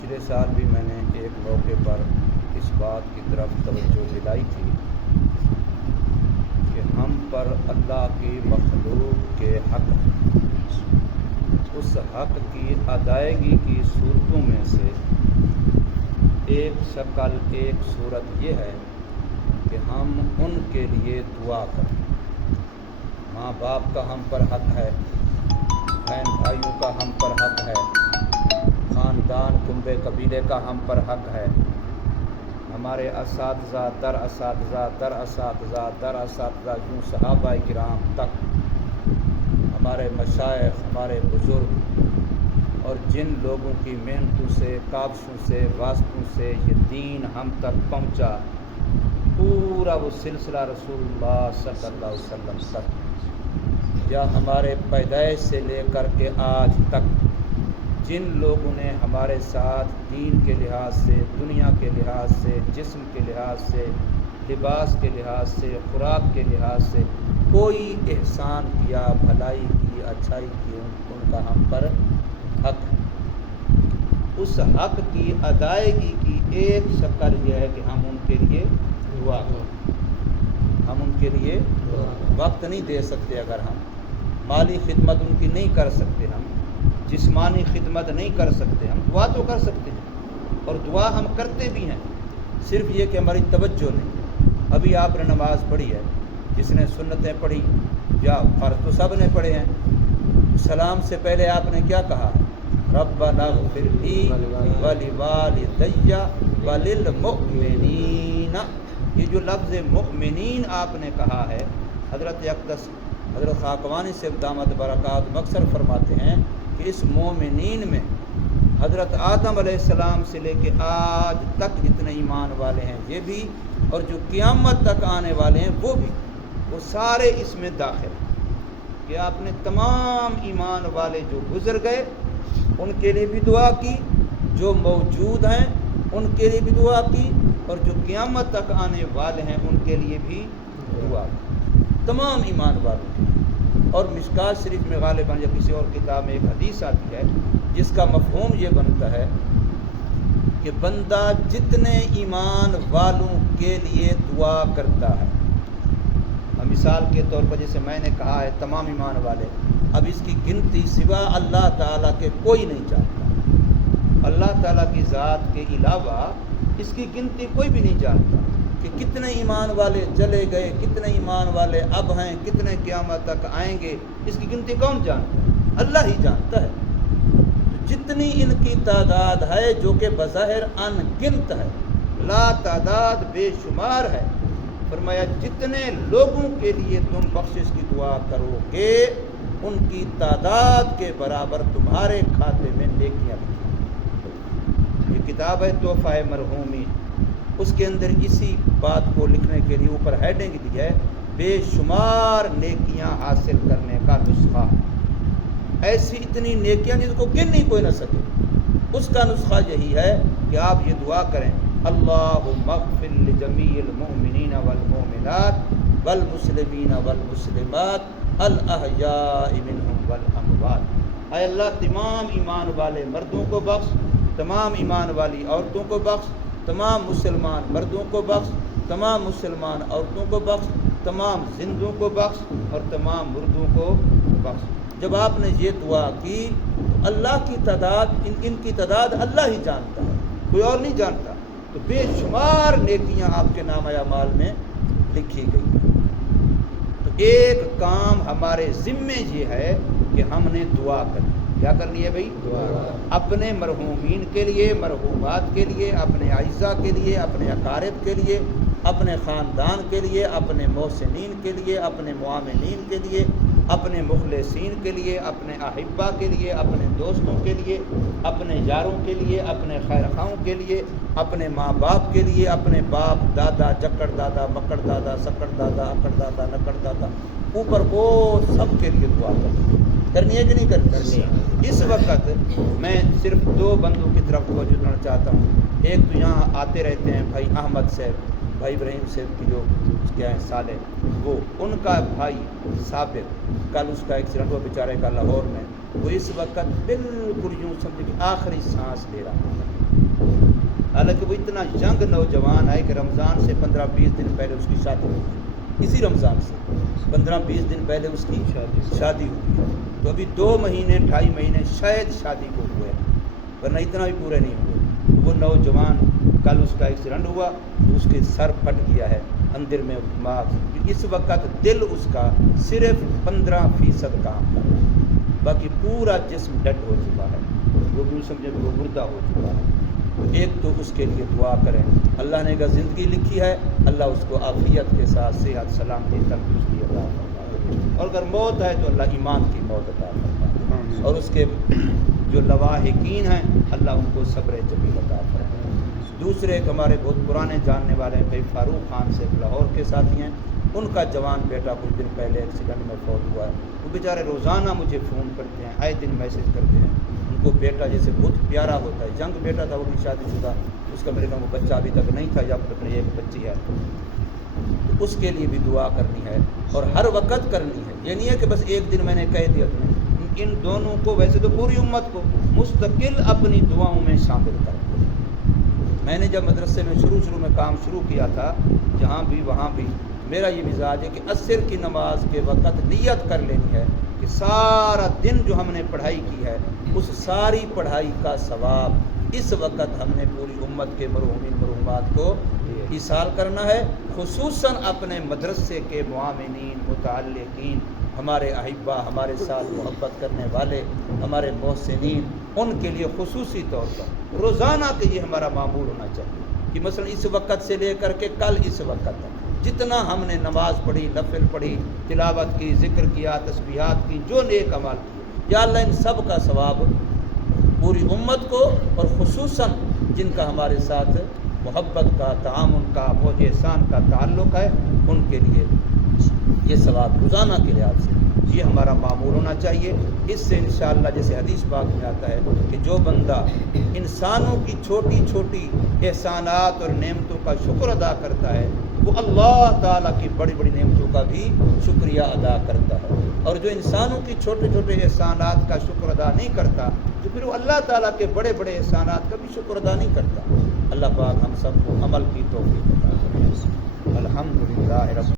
پچھلے سال بھی میں نے ایک موقع پر اس بات کی طرف توجہ دلائی تھی کہ ہم پر اللہ کی مخلوق کے حق، اس حق کی ادائیگی کی صورتوں میں سے ایک شکل، ایک صورت یہ ہے کہ ہم ان کے لیے دعا کریں۔ ماں باپ کا ہم پر حق ہے، بہن بھائیوں کا ہم پر حق ہے، خاندان کنبے قبیلے کا ہم پر حق ہے، ہمارے اساتذہ در اساتذہ در اساتذہ در اساتذہ یوں صحابہ کرام تک، ہمارے مشائخ، ہمارے بزرگ، اور جن لوگوں کی محنتوں سے، کاوشوں سے، واسطوں سے یہ دین ہم تک پہنچا، پورا وہ سلسلہ رسول اللہ صلی اللہ علیہ وسلم تک، یا ہمارے پیدائش سے لے کر کے آج تک جن لوگوں نے ہمارے ساتھ دین کے لحاظ سے، دنیا کے لحاظ سے، جسم کے لحاظ سے، لباس کے لحاظ سے، خوراک کے لحاظ سے کوئی احسان کیا، بھلائی کی، اچھائی کی، ان کا ہم پر حق ہے۔ اس حق کی ادائیگی کی ایک شکل یہ ہے کہ ہم ان کے لیے دعا کریں۔ ہم ان کے لیے وقت نہیں دے سکتے، اگر ہم مالی خدمت ان کی نہیں کر سکتے، ہم جسمانی خدمت نہیں کر سکتے، ہم دعا تو کر سکتے ہیں، اور دعا ہم کرتے بھی ہیں، صرف یہ کہ ہماری توجہ نہیں۔ ابھی آپ نے نماز پڑھی ہے، جس نے سنتیں پڑھی یا فرض تو سب نے پڑھے ہیں، سلام سے پہلے آپ نے کیا کہا؟ ربنا اغفر لی ولوالدی وللمؤمنین۔ یہ جو لفظ مؤمنین آپ نے کہا ہے، حضرت اقدس حضرت خاکوانی سے دامت برکات مکثر فرماتے ہیں کہ اس مومنین میں حضرت آدم علیہ السلام سے لے کے آج تک جتنے ایمان والے ہیں یہ بھی، اور جو قیامت تک آنے والے ہیں وہ بھی، وہ سارے اس میں داخل ہیں کہ آپ نے تمام ایمان والے جو گزر گئے ان کے لیے بھی دعا کی، جو موجود ہیں ان کے لیے بھی دعا کی، اور جو قیامت تک آنے والے ہیں ان کے لیے بھی دعا کی، تمام ایمان والوں کے لیے۔ اور مشکات شریف میں غالباً یا کسی اور کتاب میں ایک حدیث آتی ہے جس کا مفہوم یہ بنتا ہے کہ بندہ جتنے ایمان والوں کے لیے دعا کرتا ہے، مثال کے طور پر جیسے میں نے کہا ہے تمام ایمان والے، اب اس کی گنتی سوا اللہ تعالیٰ کے کوئی نہیں جانتا، اللہ تعالیٰ کی ذات کے علاوہ اس کی گنتی کوئی بھی نہیں جانتا کہ کتنے ایمان والے چلے گئے، کتنے ایمان والے اب ہیں، کتنے قیامت تک آئیں گے، اس کی گنتی کون جانتا ہے؟ اللہ ہی جانتا ہے۔ جتنی ان کی تعداد ہے جو کہ بظاہر ان گنت ہے، لا تعداد بے شمار ہے، فرمایا جتنے لوگوں کے لیے تم بخشش کی دعا کرو گے ان کی تعداد کے برابر تمہارے کھاتے میں نیکیاں لکھی۔ یہ کتاب ہے تحفہ مرحومی، اس کے اندر اسی بات کو لکھنے کے لیے اوپر ہیڈنگ دی ہے بے شمار نیکیاں حاصل کرنے کا نسخہ، ایسی اتنی نیکیاں جس کو گن نہیں کوئی نہ سکے، اس کا نسخہ یہی ہے کہ آپ یہ دعا کریں اللہم اغفر لجمیع المؤمنین والمؤمنات والمسلمین والمسلمات الاحیاء منہم والاموات۔ اے اللہ تمام ایمان والے مردوں کو بخش، تمام ایمان والی عورتوں کو بخش، تمام مسلمان مردوں کو بخش، تمام مسلمان عورتوں کو بخش، تمام زندوں کو بخش اور تمام مردوں کو بخش۔ جب آپ نے یہ دعا کی تو اللہ کی تعداد، ان کی تعداد اللہ ہی جانتا ہے، کوئی اور نہیں جانتا، تو بے شمار نیکیاں آپ کے نام اعمال میں لکھی گئی ہیں۔ تو ایک کام ہمارے ذمے یہ ہے کہ ہم نے دعا کرنی۔ کیا کرنی ہے بھائی؟ دعا، اپنے مرحومین کے لیے، مرحومات کے لیے، اپنے اعزاء کے لیے، اپنے اقارب کے لیے، اپنے خاندان کے لیے، اپنے محسنین کے لیے، اپنے معاملین کے لیے، اپنے مخلصین کے لیے، اپنے احبہ کے لیے، اپنے دوستوں کے لیے، اپنے یاروں کے لیے، اپنے خیر خواہوں کے لیے، اپنے ماں باپ کے لیے، اپنے باپ دادا، چکر دادا، مکڑ دادا، سکڑ دادا، اکڑ دادا، نکڑ دادا، اوپر وہ سب کے لیے دعا کرنی ہے کہ نہیں کرنی؟ اس وقت میں صرف دو بندوں کی طرف توجہ دینا چاہتا ہوں۔ ایک تو یہاں آتے رہتے ہیں بھائی احمد صاحب، بھائی ابراہیم صاحب کی جو کیا ہے صالح، وہ ان کا بھائی ثابت، کل اس کا ایکسیڈنٹ ہوا بیچارے کا لاہور میں، وہ اس وقت بالکل یوں سمجھے کہ آخری سانس لے رہا ہے، حالانکہ وہ اتنا ینگ نوجوان ہے کہ رمضان سے 15-20 دن پہلے اس کی شادی ہوئی، اسی رمضان سے 15-20 دن پہلے اس کی شادی ہوئی ہے، تو ابھی 2 مہینے 2.5 مہینے شاید شادی کو ہوئے، ورنہ اتنا بھی پورے نہیں ہوئے۔ وہ نوجوان کل اس کا ایکسیڈنٹ ہوا تو اس کے سر پھٹ گیا ہے، اندر میں اس وقت دل اس کا صرف 15% کام کر رہا ہے، باقی پورا جسم ڈیڈ ہو چکا ہے، وہ بھی سمجھے کہ وہ مردہ ہو چکا ہے۔ تو ایک تو اس کے لیے دعا کریں، اللہ نے اگر زندگی لکھی ہے اللہ اس کو عافیت کے ساتھ صحت سلامتی تندرستی عطا فرمائے، اور اگر موت ہے تو اللہ ایمان کی موت عطا فرمائے، اور اس کے جو لواحقین ہیں اللہ ان کو صبر جمیل عطا فرمائے۔ دوسرے ایک ہمارے بہت پرانے جاننے والے ہیں بھائی فاروق خان سے لاہور کے ساتھی ہیں، ان کا جوان بیٹا کچھ دن پہلے ایکسیڈنٹ میں فوت ہوا ہے، وہ بیچارے روزانہ مجھے فون کرتے ہیں، آئے دن میسج کرتے ہیں، ان کو بیٹا جیسے بہت پیارا ہوتا ہے، ینگ بیٹا تھا وہ بھی شادی شدہ، اس کا میرے گھر وہ بچہ ابھی تک نہیں تھا، یا اپنے ایک بچی ہے، تو اس کے لیے بھی دعا کرنی ہے اور ہر وقت کرنی ہے، یہ نہیں ہے کہ بس ایک دن میں نے کہہ دیا تمہیں، ان دونوں کو ویسے تو پوری امت کو مستقل اپنی دعاؤں میں شامل کریں۔ میں نے جب مدرسے میں شروع میں کام شروع کیا تھا، جہاں بھی وہاں بھی میرا یہ مزاج ہے کہ عصر کی نماز کے وقت نیت کر لینی ہے کہ سارا دن جو ہم نے پڑھائی کی ہے اس ساری پڑھائی کا ثواب اس وقت ہم نے پوری امت کے مرحومین مرحومات کو ایصال کرنا ہے، خصوصاً اپنے مدرسے کے معاونین متعلقین، ہمارے احبہ، ہمارے ساتھ محبت کرنے والے، ہمارے محسنین، ان کے لیے خصوصی طور پر روزانہ کے یہ ہمارا معمول ہونا چاہیے کہ مثلا اس وقت سے لے کر کے کل اس وقت تک جتنا ہم نے نماز پڑھی، نفل پڑھی، تلاوت کی، ذکر کیا، تسبیحات کی، جو نیک عمل کیے، یا اللہ ان سب کا ثواب پوری امت کو اور خصوصاً جن کا ہمارے ساتھ محبت کا، تعامن کا، موج احسان کا تعلق ہے، ان کے لیے یہ ثواب روزانہ کے لحاظ سے یہ ہمارا معمول ہونا چاہیے۔ اس سے انشاءاللہ جیسے حدیث پاک میں آتا ہے کہ جو بندہ انسانوں کی چھوٹی چھوٹی احسانات اور نعمتوں کا شکر ادا کرتا ہے وہ اللہ تعالیٰ کی بڑی بڑی نعمتوں کا بھی شکریہ ادا کرتا ہے، اور جو انسانوں کی چھوٹے چھوٹے احسانات کا شکر ادا نہیں کرتا تو پھر وہ اللہ تعالیٰ کے بڑے بڑے احسانات کا بھی شکر ادا نہیں کرتا۔ اللہ پاک ہم سب کو عمل کی توفیق عطا فرمائے۔ الحمدللہ رب